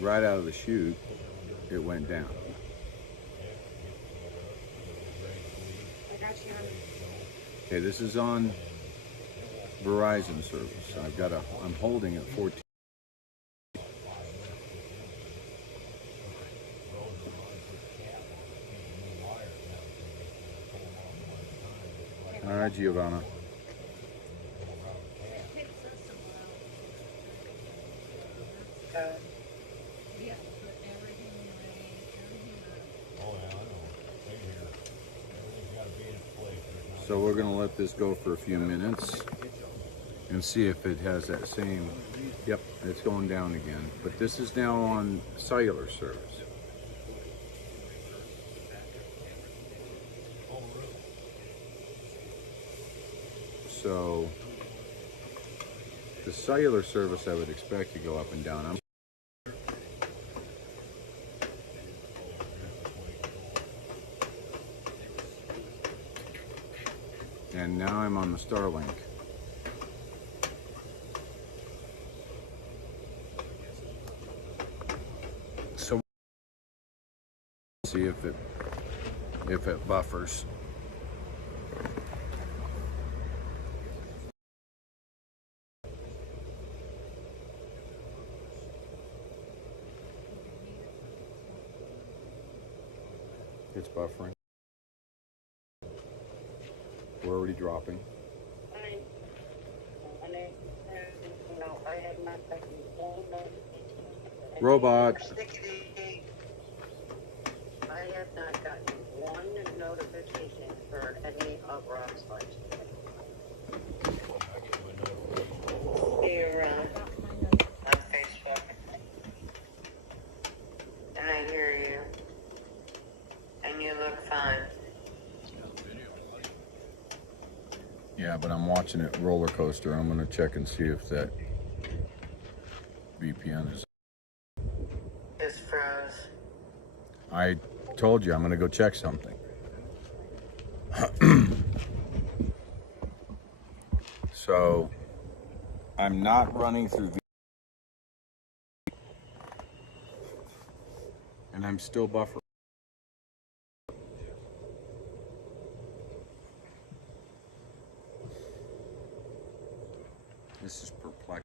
right out of the chute, it went down. I got you on. Okay, this is on Verizon service. I'm holding at 14. All right, Giovanna. So we're gonna let this go for a few minutes and see if it has that same, yep, it's going down again. But this is now on cellular service. So the cellular service I would expect to go up and down. And now I'm on the Starlink. So see if it buffers. It's buffering. We're already dropping. Robot. I have not gotten one notification for any of Rob's lights today. You're on Facebook. And I hear you. And you look fine. Yeah, but I'm watching it roller coaster. I'm gonna check and see if that VPN is. It's froze. I told you I'm gonna go check something. So I'm not running through and I'm still buffering. This is perplexing.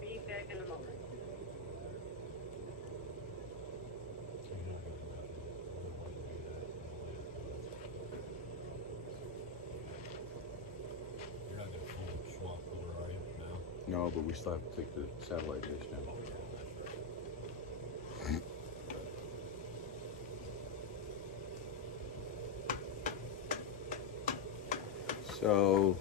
Be back in a moment. No, but we still have to take the satellite dish down. So,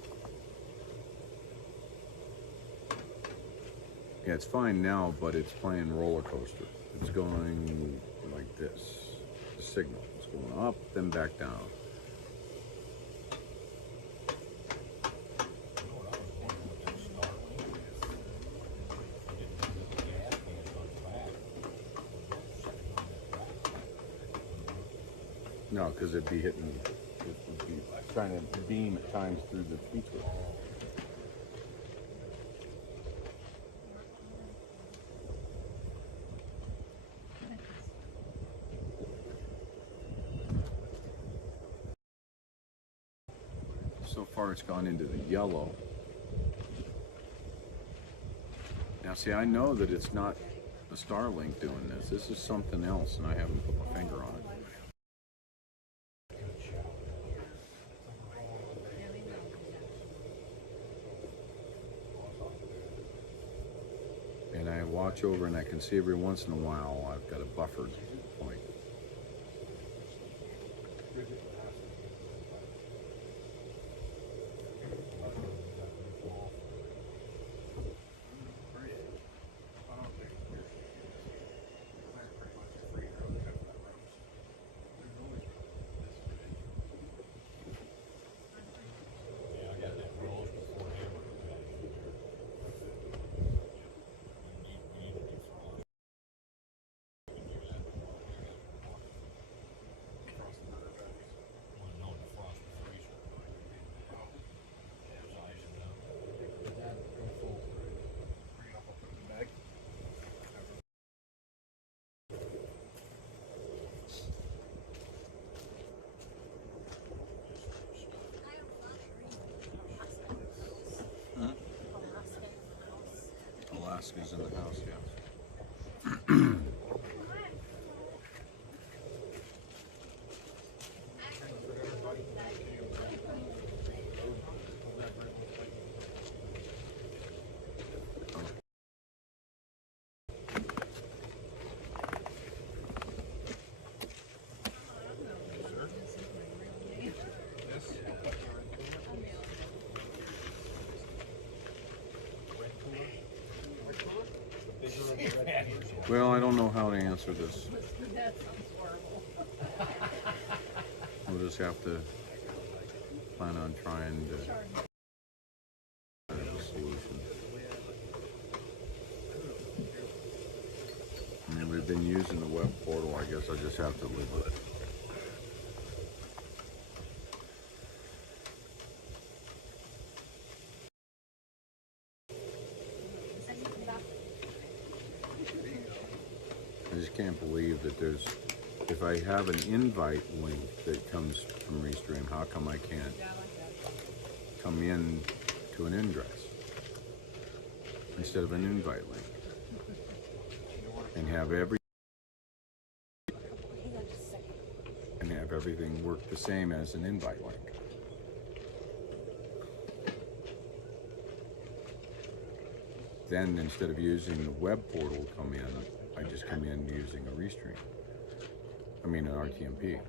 yeah, it's fine now, but it's playing roller coaster. It's going like this. The signal. It's going up, then back down. No, because it'd be hitting, it would be trying to beam at times through the feature. So far it's gone into the yellow. Now see, I know that it's not a Starlink doing this. This is something else and I haven't put my finger on it. And I watch over and I can see every once in a while I've got a buffered point. mask is in the house, yeah. Well, I don't know how to answer this. We'll just have to plan on trying to find a solution. I mean, we've been using the web portal. I guess I just have to live with it. I just can't believe that there's, if I have an invite link that comes from Restream, how come I can't come in to an ingress instead of an invite link and have everything work the same as an invite link. Then instead of using the web portal to come in, I just come in using a Restream. I mean an RTMP.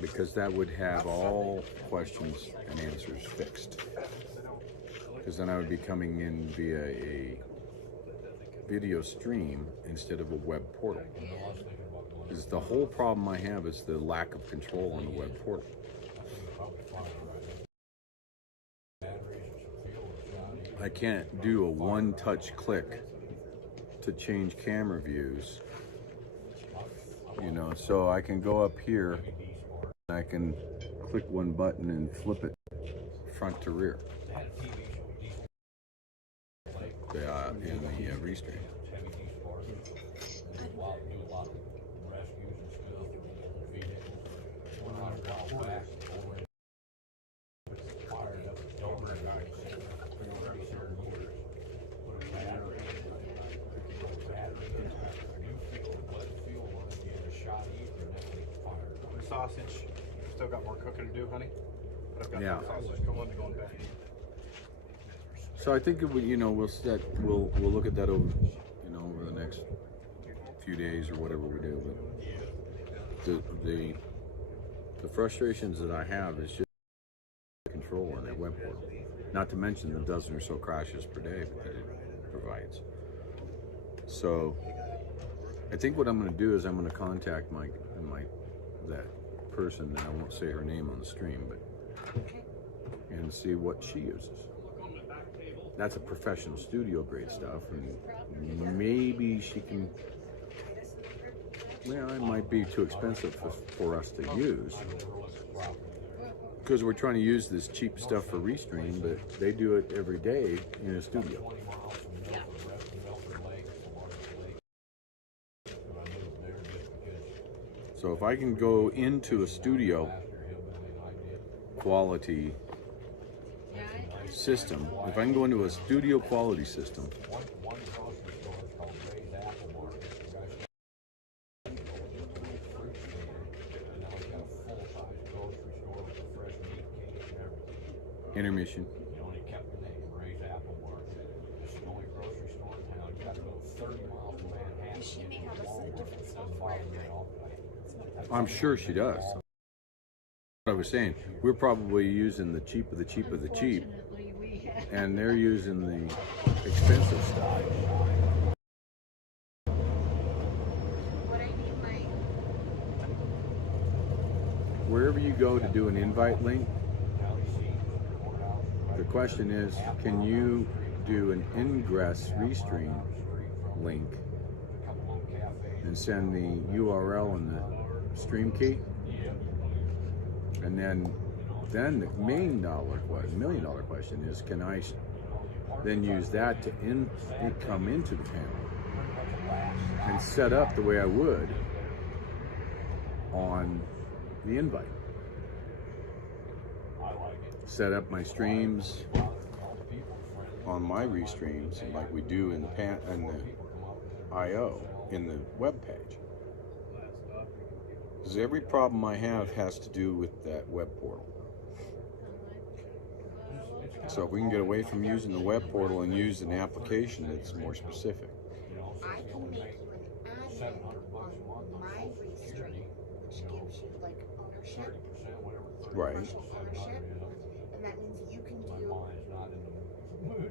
Because that would have all questions and answers fixed. Because then I would be coming in via a video stream instead of a web portal. Because the whole problem I have is the lack of control on the web portal. I can't do a one-touch click to change camera views, you know, so I can go up here and I can click one button and flip it front to rear in the Restream. Sausage. Still got more cooking to do, honey. But I've got Yeah. sausage going back. So I think we'll look at that over, you know, over the next few days or whatever we do. But the frustrations that I have is just control on that web portal. Not to mention the dozen or so crashes per day that it provides. So I think what I'm going to do is I'm going to contact that person, that I won't say her name on the stream, but and see what she uses. That's a professional studio grade stuff, and maybe she can. Well, it might be too expensive for us to use because we're trying to use this cheap stuff for Restream, but they do it every day in a studio. So if I can go into a studio quality system, if I can go into a studio quality system, intermission. She may have a different software. I'm sure she does. What I was saying, we're probably using the cheap of the cheap of the cheap, and they're using the expensive stuff. Wherever you go to do an invite link, the question is, can you do an ingress Restream link and send the URL and the stream key? And then the million dollar question is, can I then use that to come into the panel and set up the way I would on the invite? set up my streams on my restreams like we do in the IO in the web page. Because every problem I have has to do with that web portal. So if we can get away from using the web portal and use an application that's more specific. I can make you an admin on my restream, which gives you like ownership, Right. commercial ownership, and that means you can do.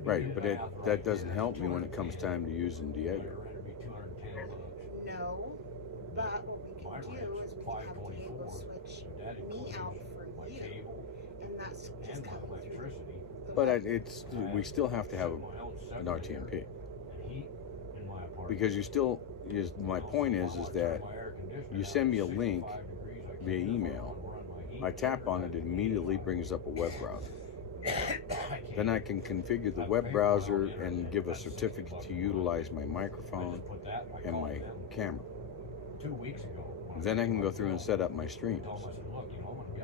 Right, but that doesn't help me when it comes time to using Diego. No, but what we can do is we can have Diego switch me out for you, and that's just coming through. But we still have to have an RTMP. Because my point is that you send me a link via email, I tap on it, it immediately brings up a web browser. Then I can configure the web browser and give a certificate to utilize my microphone and my camera. Then I can go through and set up my streams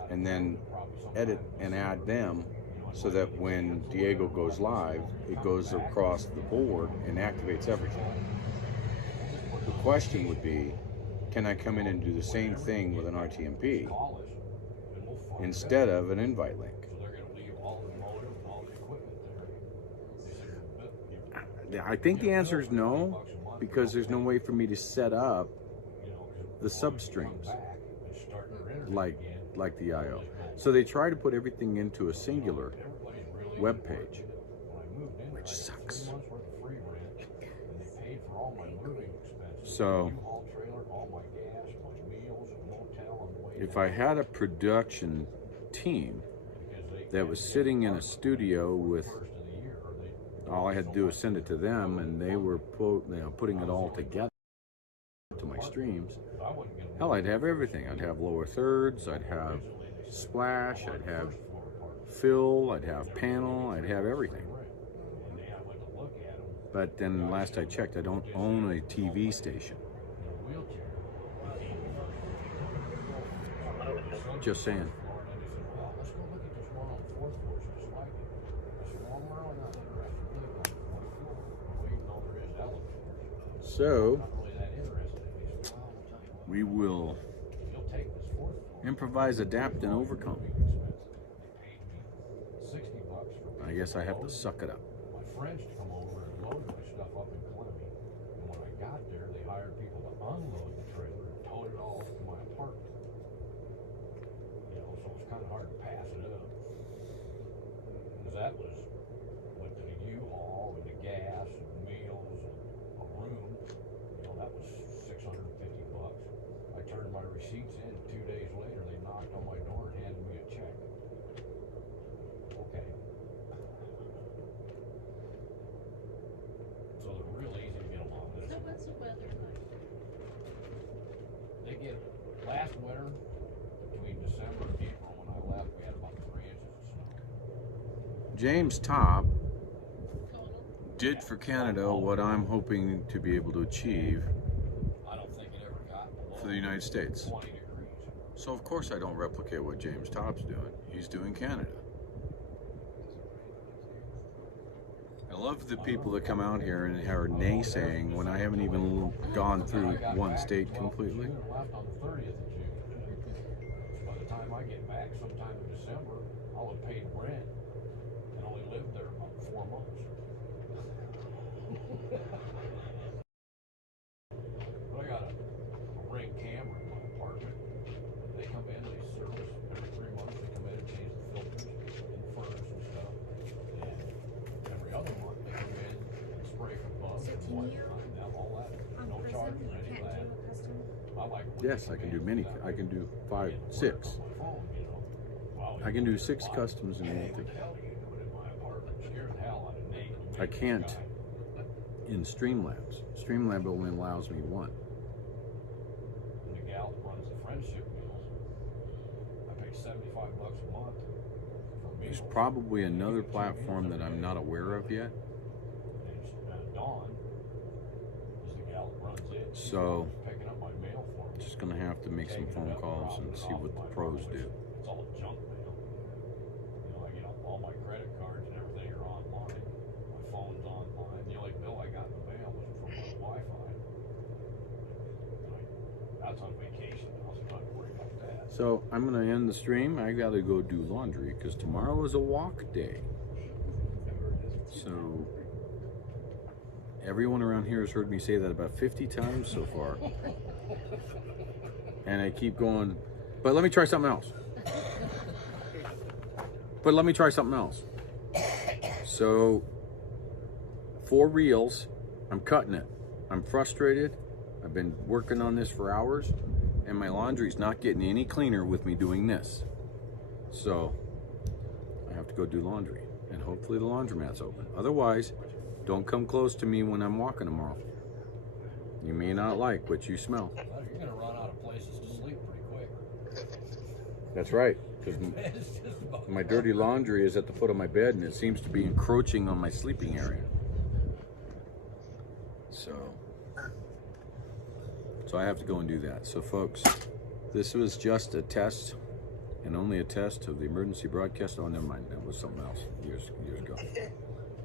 and then edit and add them so that when Diego goes live, it goes across the board and activates everything. The question would be, can I come in and do the same thing with an RTMP instead of an invite link? I think the answer is no, because there's no way for me to set up the substreams like the IO. So they try to put everything into a singular web page, which sucks. So if I had a production team that was sitting in a studio with all I had to do was send it to them, and they were putting it all together to my streams. Hell, I'd have everything. I'd have lower thirds, I'd have splash, I'd have fill, I'd have panel, I'd have everything. But then last I checked, I don't own a TV station. Just saying. So, we will improvise, adapt, and overcome. I guess I have to suck it up. My friends to come over and load my stuff up in Clemmy, and when I got there, they hired people to unload the trailer and tote it all to my apartment. You know, so it was kind of hard to pass it up. Because that was, went to the U-Haul and the gas and meals and a room. You know, that was $650. I turned my receipts in, 2 days later, they knocked on my door and handed me a check. Okay. So they're real easy to get along with. So what's the weather like? They get, last winter, between December and April when I left, we had about 3 inches of snow. James Top did for Canada what I'm hoping to be able to achieve I don't think it ever got below for the United States. 20 degrees. So of course I don't replicate what James Top's doing. He's doing Canada. I love the people that come out here and are naysaying when I haven't even gone through one state completely. We left on the 30th of June. By the time I get back sometime in December, I'll have paid rent and only lived there about 4 months. But I got a Ring camera in my apartment. They come in, they service every 3 months. They come in and change the filters and the furnace and stuff. And every other month they come in and spray for bugs So and can whatnot. And all that, On no charge Prism, for you any of can't that. do a custom. I like when Yes, they I can come do in many. and I can do it 5, works 6. on my phone, you know. Wow, I can do 6 customs in what multi. the hell are you doing in my apartment? Scared the hell out of Nate. I can't in Streamlabs. Streamlab only allows me one. And the gal that runs the friendship meals, I pay $75 a month for meals. There's probably another platform that I'm not aware of yet. And Dawn is the gal that runs it. She's So, picking up my mail for me. just gonna have to make some phone calls and see what the pros do. It's all junk mail. You know, I get all all my credit cards and everything are online. My phone's online. The only bill I got in the mail was from my Wi-Fi. That's on vacation now, so I'm not worried about that. So I'm gonna end the stream. I gotta go do laundry because tomorrow is a walk day. So everyone around here has heard me say that about 50 times so far. And I keep going, but let me try something else. But let me try something else. So, for reals, I'm cutting it. I'm frustrated. I've been working on this for hours, and my laundry's not getting any cleaner with me doing this. So, I have to go do laundry, and hopefully the laundromat's open. Otherwise, don't come close to me when I'm walking tomorrow. You may not like what you smell. You're gonna run out of places to sleep pretty quick. That's right, because It's just about my dirty laundry is at the foot of my bed, and it seems to be encroaching on my sleeping area. So I have to go and do that. So folks, this was just a test, and only a test of the emergency broadcast. Oh, never mind, that was something else years ago.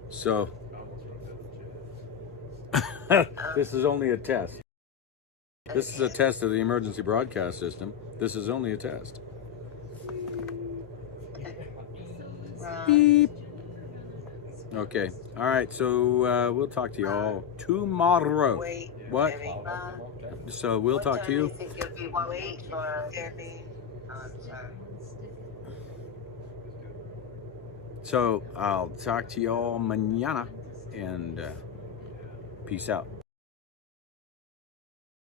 So this is only a test. This is a test of the emergency broadcast system. This is only a test. Beep. Okay. All right. So we'll talk to you all tomorrow. Wait. What? Debbie, So we'll what talk time to you. do think you'll be wait for Debbie? Sorry. So I'll talk to you all mañana, and peace out.